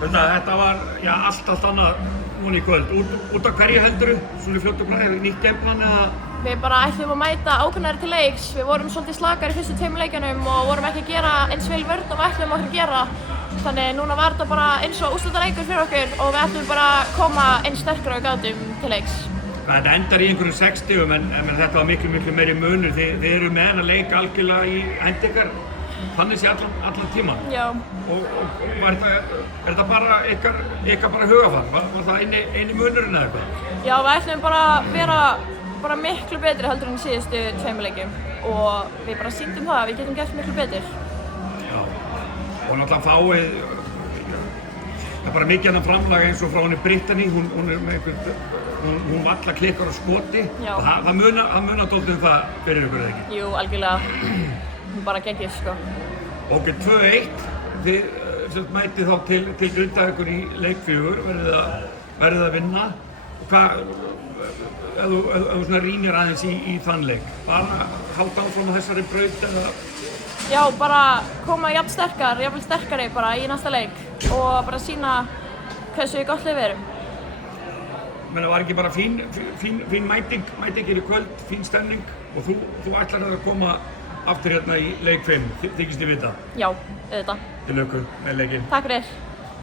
Þetta var allt annað núna í kvöld. Út af hverju heldurðu? Svona fljótt og bræði, nikt gameplan eða? Við bara ætlum að mæta ákveðnari til leiks. Við vorum svolítið slakar í fyrstu 2 leikjunum og vorum ekki að gera eins vel vörn og við ætlum okkur að gera. Þannig núna var þetta bara eins og úrslitaleikur fyrir okkur og við ætlum bara að koma eins sterkara og við gátum til leiks. Þetta endar í einhverjum 6 stigum en þetta var miklu meiri munur. Þið eru með hennar leik algjörlega í hendi ykkar. Þannig sé allan tíman. Já. Og er þetta bara ykkar bara hugafar? Var það eini munurinn eða eitthvað? Já, við ætlum bara að vera miklu betri heldur en síðustu 2 leikjum og við bara sýndum það að við getum gert miklu betur. Já. Og náttúrulega fáið bara mikið annan framlag eins og frá henni Brittany. Hún er með hún valla klikkar á skoti. Já. Það munar dálítið það fyrir ykkur eða ekki? Jú, algjörlega. Hún bara geggjuð, sko. Ok, 2-1. Þið mætið þá til Grindavíkur í leik 4, verðið að vinna. Ef þú svona rýnir aðeins í þann leik, bara halda áfram á þessari braut eða? Já, bara koma jafnvel sterkari bara í næsta leik og bara sýna hversu gott lið við erum. Men það var ekki bara fín mæting í kvöld, fín stemning og þú ætlar að koma aftur hérna í leik 5, þykist þið vita? Já, auðvitað. Til lukku með leikinn. Takk fyrir.